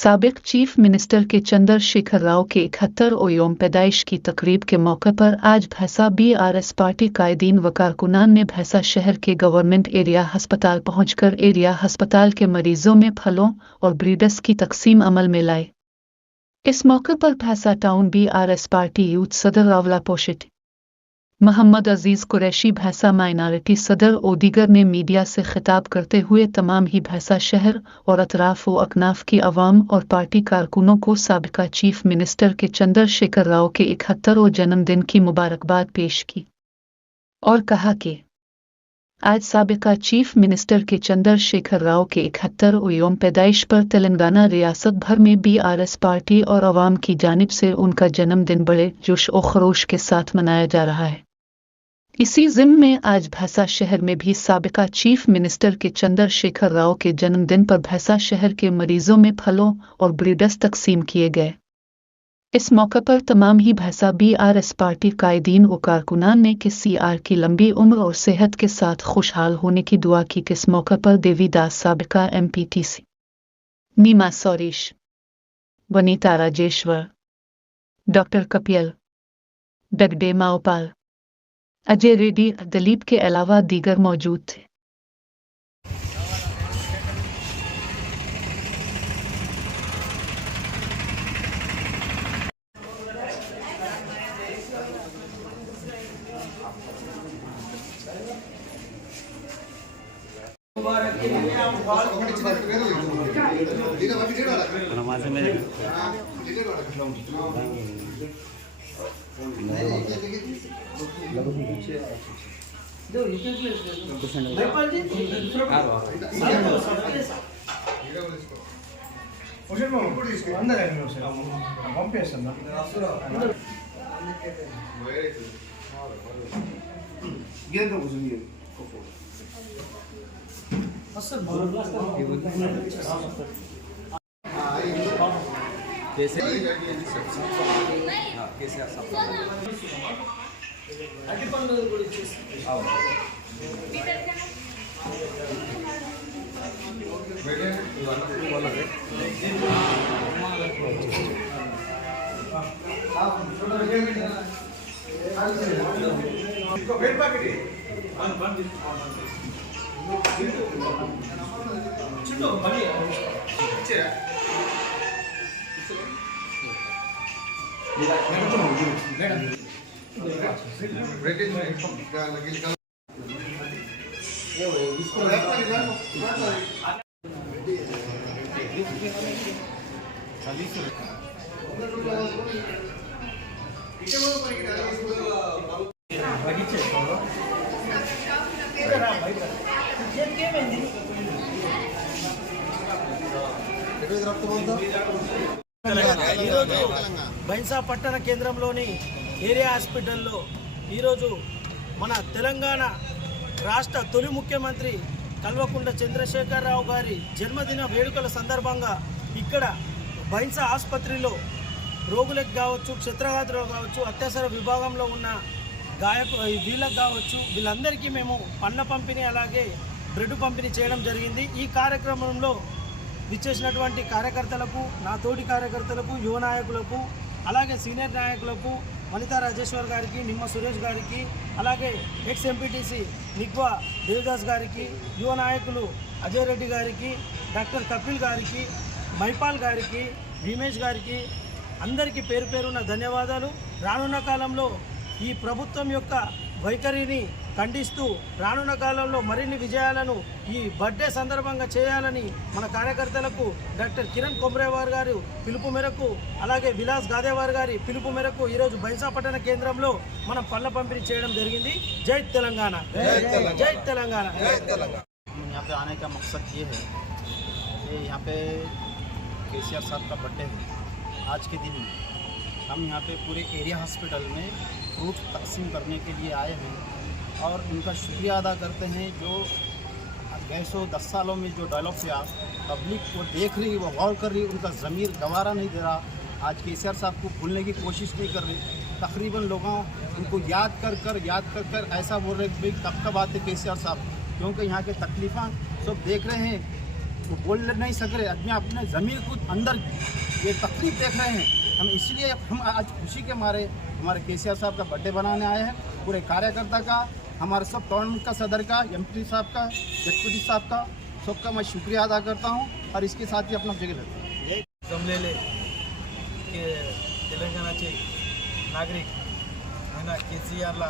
साबिक chief minister के चंद्रशेखर राव के 71वें पैदाइश की तकरीब के मौके पर आज भैंसा बीआरएस पार्टी कायदीन व कारकुनान ने भैंसा शहर के गवर्नमेंट एरिया अस्पताल पहुंचकर एरिया अस्पताल के मरीजों में फलों और ब्रीडर्स की तकसीम अमल में लाई। इस मौके पर भैंसा टाउन बीआरएस पार्टी यूथ सदर रावला पोशिट मोहम्मद अजीज कुरैशी भैंसा माइनॉरिटी सदर और दीगर ने मीडिया से खिताब करते हुए तमाम ही भैंसा शहर और अतराफ व अकनाफ की अवाम और पार्टी कारकुनों को साबिका चीफ मिनिस्टर के चंद्रशेखर राव के 71वें जन्मदिन की मुबारकबाद पेश की और कहा कि आज साबिका चीफ मिनिस्टर के चंद्रशेखर राव के 71वें पैदाइश पर तेलंगाना रियासत भर में बीआरएस पार्टी और अवाम की जानिब से उनका जन्मदिन बड़े जोश और खरोश के साथ मनाया जा रहा है। इसी ज़िम्न में आज भैंसा शहर में भी साबिका चीफ मिनिस्टर के चंद्रशेखर राव के जन्मदिन पर भैंसा शहर के मरीजों में फलों और ब्रीडर्स तकसीम किए गए। इस मौके पर तमाम ही भैंसा बीआरएस पार्टी कायदीन व कारकुनान ने सीआर की लंबी उम्र और सेहत के साथ खुशहाल होने की दुआ की। इस मौके पर देवीदास साबिका एमपीटीसी, नीमा सौरीश, वनीता राजेश्वर, डॉक्टर कपियल, डगडे माओपाल, अजय रेड्डी, दिलीप के अलावा दीगर मौजूद थे। బైన్సా పట్టణ కేంద్రంలోని ఏరియా హాస్పిటల్లో ఈరోజు మన తెలంగాణ రాష్ట్ర తొలి ముఖ్యమంత్రి కల్వకుంట్ల చంద్రశేఖరరావు గారి జన్మదిన వేడుకల సందర్భంగా ఇక్కడ బైన్సా ఆసుపత్రిలో రోగులకు కావచ్చు, క్షేత్రఘాతులకు కావచ్చు, అత్యవసర విభాగంలో ఉన్న వీళ్ళకు కావచ్చు, వీళ్ళందరికీ మేము పండ్ల పంపిణీ అలాగే బ్రెడ్ పంపిణీ చేయడం జరిగింది। ఈ కార్యక్రమంలో విచ్చేసినటువంటి కార్యకర్తలకు, నా తోటి కార్యకర్తలకు, యువ నాయకులకు, అలాగే సీనియర్ నాయకులకు, వనితా రాజేశ్వర్ గారికి, నిమ్మ సురేష్ గారికి, అలాగే ఎక్స్ ఎంపీటీసీ నిగ్వా దేవదాస్ గారికి, యువ నాయకులు అజయ్ రెడ్డి గారికి, డాక్టర్ కపిల్ గారికి, మైపాల్ గారికి, భీమేష్ గారికి అందరికీ పేరు పేరున ధన్యవాదాలు। రానున్న కాలంలో ఈ ప్రభుత్వం యొక్క వైఖరిని ఖండిస్తూ రానున్న కాలంలో మరిన్ని విజయాలను ఈ బర్త్డే సందర్భంగా చేయాలని మన కార్యకర్తలకు డాక్టర్ కిరణ్ కొమ్రేవార్ గారు పిలుపు మేరకు, అలాగే విలాస్ గాదేవార్ గారి పిలుపు మేరకు ఈరోజు బైన్సా పట్టణ కేంద్రంలో మనం పళ్ళ పంపిణీ చేయడం జరిగింది। జై తెలంగాణ, జై తెలంగాణ। यहाँ पे आने का मकसद ये है कि यहाँ पे केसीआर साहब का बर्थडे है। आज के दिन हम यहाँ पे पूरे एरिया हॉस्पिटल में फ्रूट तकसीम करने के लिए आए हैं और उनका शुक्रिया अदा करते हैं जो 10 सालों में जो डेवलप किया, पब्लिक को देख रही, वो गौर कर रही, उनका ज़मीर गवारा नहीं दे रहा। आज केसीआर साहब को भूलने की कोशिश नहीं कर रहे। तकरीबन लोगों उनको याद कर ऐसा बोल रहे कि भाई कब आते केसीआर साहब, क्योंकि यहाँ के तकलीफ़ें सब देख रहे हैं। बोल नहीं सक रहे, आदमी अपने ज़मीन को अंदर ये तकलीफ देख रहे हैं। हम इसलिए हम आज खुशी के मारे हमारे केसीआर साहब का बर्थडे बनाने आए हैं। पूरे कार्यकर्ता का, हमारे सब टाउन का सदर का, एमपी साहब का, डिप्टी साहब का, सबका मैं शुक्रिया अदा करता हूँ और इसके साथ ही अपना जगह लेता हूँ। जमलेले के तेलंगणाचे नागरिक यांना केसीआरला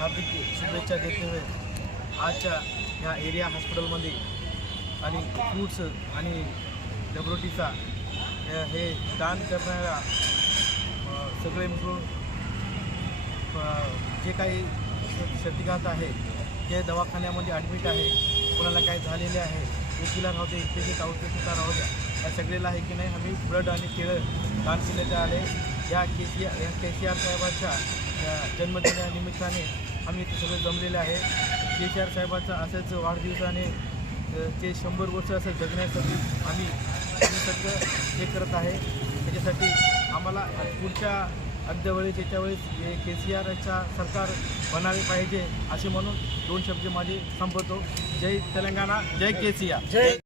हार्दिक शुभेच्छा देते हुए आजच्या ह्या एरिया हॉस्पिटलमध्ये आणि फ्रूट्स आणि डब्ल्यूटीचा हे दान करणाऱ्या सगळे मिळून जे काही क्षतिग्रस्त आहे ते दवाखान्यामध्ये ॲडमिट आहे, कोणाला काही झालेले आहे, एकीला राहू दे, इथे औषधीचा राहू द्या, या सगळेला आहे की नाही आम्ही ब्लड आणि केळं दान केले आले। या केसीआर साहेबांच्या जन्मदिनानिमित्ताने आम्ही इथे सगळे जमलेले आहे। केसीआर साहेबांचा असंच वाढदिवसाने ते 100 वर्ष असं जगण्यासाठी आम्ही सगळं हे करत आहे। त्याच्यासाठी आम्हाला पुढच्या अद्यावेळेस याच्यावेळेस हे केसीआरचा सरकार बनावे पाहिजे असे म्हणून 2 शब्द माझे संपवतो। जय तेलंगणा, जय केसीआर।